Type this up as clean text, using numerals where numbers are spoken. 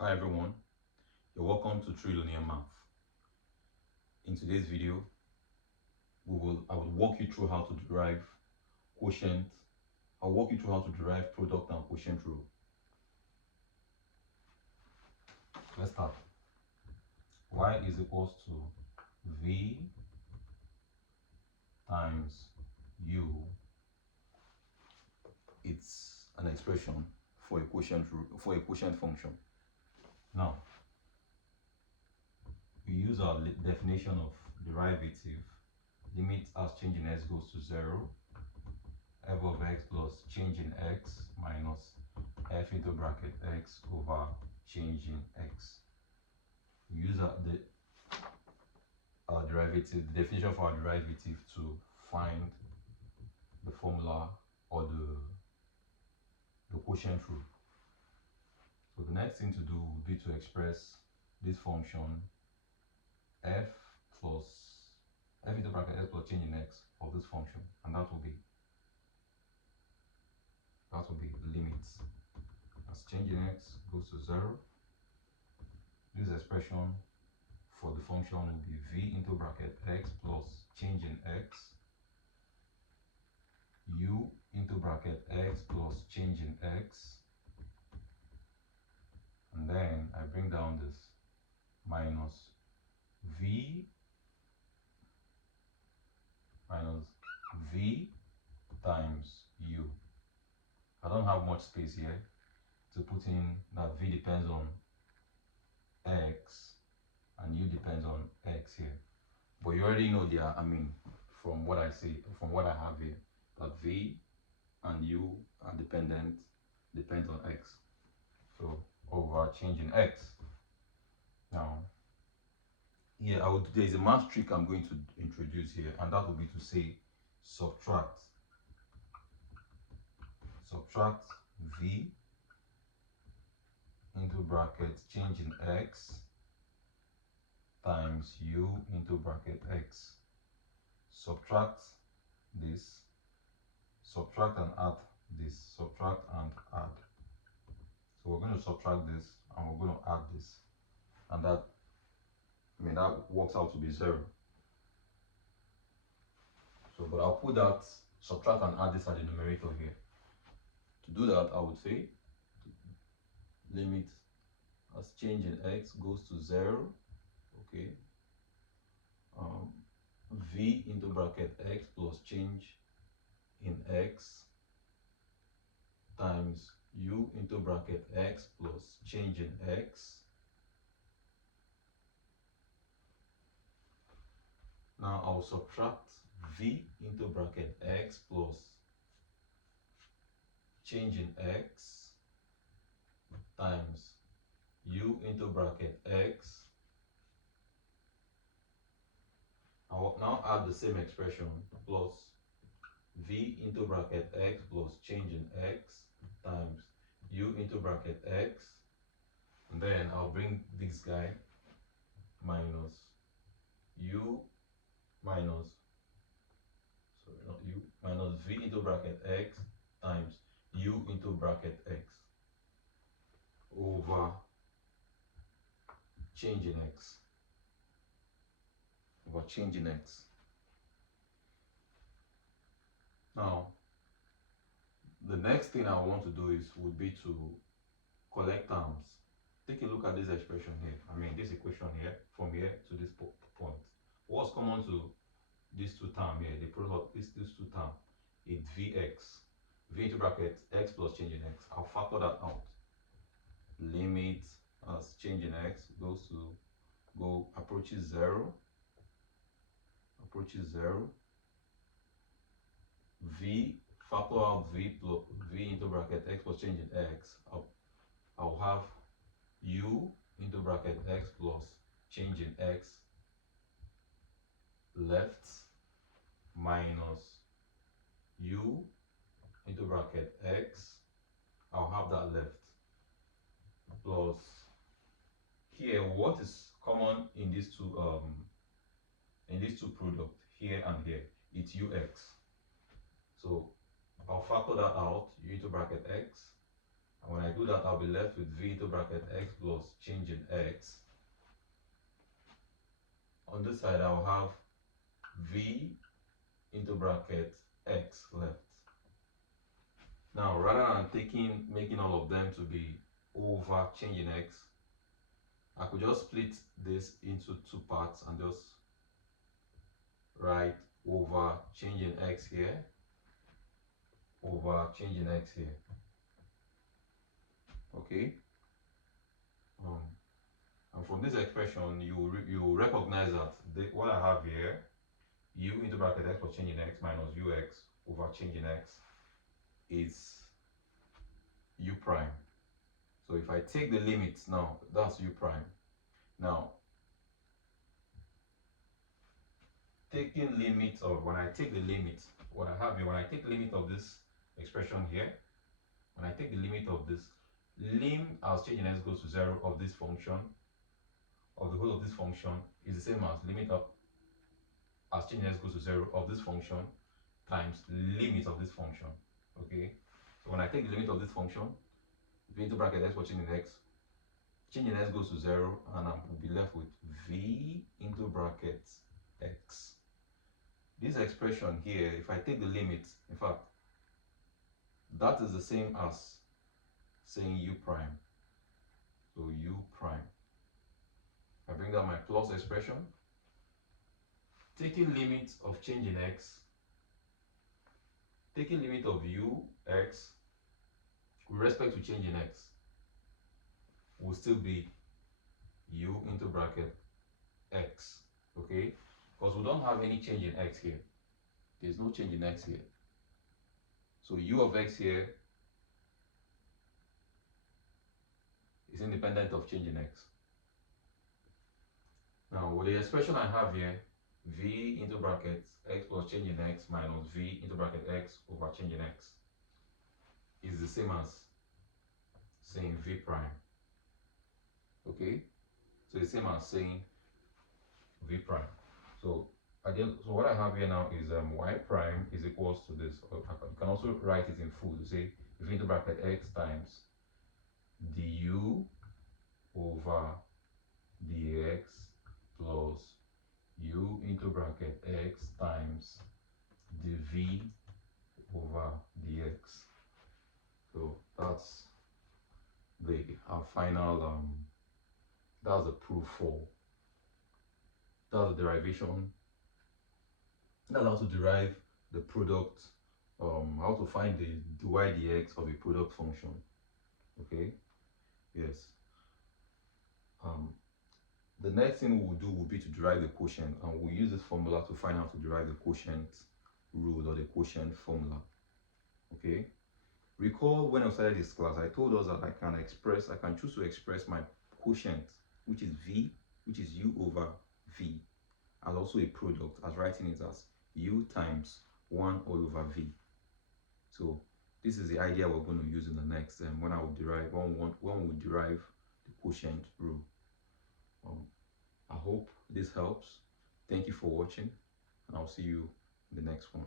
Hi everyone, you're welcome to Trilinear Math. In today's video, I will walk you through how to derive quotient. I'll walk you through how to derive product and quotient rule. Let's start. Y is equals to V times U. It's an expression for a quotient function. Now, we use our definition of derivative. Limit as change in x goes to 0, f of x plus change in x minus f into bracket x over change in x. We use our derivative, the definition of our derivative, to find the formula or the quotient rule. So the next thing to do would be to express this function f into bracket x plus change in x of this function, and that will be limits as change in x goes to 0. This expression for the function will be v into bracket x plus change in x u into bracket x plus change in x, and then I bring down this minus v times u. I don't have much space here to put in that v depends on x and u depends on x here, but you already know from what I have here, that v and u are depends on x, so over change in x. Now here there's a math trick I'm going to introduce here, and that will be to say subtract v into bracket change in x times u into bracket x. Subtract this, subtract and add this, subtract and add. So we're going to subtract this and we're going to add this, and that works out to be 0. So but I'll put that subtract and add this at the numerator here. To do that, I would say limit as change in x goes to 0, okay, v into bracket x plus change in x times u into bracket x plus change in x. Now I'll subtract v into bracket x plus change in x times u into bracket x. I will now add the same expression plus v into bracket x plus change in x times u into bracket x, and then I'll bring this guy minus v into bracket x times u into bracket x over change in x. Now the next thing I want to do would be to collect terms. Take a look at this expression here, this equation here, from here to this point. What's common to these two terms here, the product, these two terms, it's vx, v into bracket x plus change in x. I'll factor that out. Limit as change in x approaches 0, v, factor out v into bracket x plus change in x. I'll have u into bracket x plus change in x left minus u into bracket x. I'll have that left plus here, what is common in these two products here and here, it's ux. So I'll factor that out, u into bracket x. And when I do that, I'll be left with v into bracket x plus change in x. On this side, I'll have v into bracket x left. Now, rather than making all of them to be over change in x, I could just split this into two parts and just write over change in x here, over change in x here. Okay. And from this expression, you recognize that what I have here, u into bracket x plus change in x minus ux over change in x, is u prime. So if I take the limit now, that's u prime. Now, taking limit of, when I take the limit, what I have here, when I take the limit of this expression here, when I take the limit of this, lim as change in x goes to 0 of this function, of the whole of this function, is the same as limit of as change in x goes to 0 of this function times limit of this function. Okay, so when I take the limit of this function, v into bracket x for change in x goes to 0, and I will be left with v into bracket x. This expression here, if I take the limit, in fact, that is the same as saying u prime. So u prime. I bring down my plus expression. Taking limit of change in x, taking limit of u x with respect to change in x will still be u into bracket x. Okay, because we don't have any change in x here. There's no change in x here. So u of x here is independent of change in x. Now, with the expression I have here, v into bracket x plus change in x minus v into bracket x over change in x is the same as saying v prime. Okay, so it's the same as saying v prime. So what I have here now is y prime is equals to this. You can also write it in full. You say v into bracket x times du over dx plus u into bracket x times dv over dx. So that's the final that's the proof for, that's the derivation. That's how to derive the product, how to find the dy dx of a product function. Okay, yes. The next thing we will do will be to derive the quotient, and we'll use this formula to find out to derive the quotient rule or the quotient formula. Okay, recall when I started this class, I told us that I can choose to express my quotient, which is v, which is u over v, as also a product, as writing it as u times 1 all over v. So this is the idea we're going to use in the next when we derive the quotient rule. I hope this helps. Thank you for watching, and I'll see you in the next one.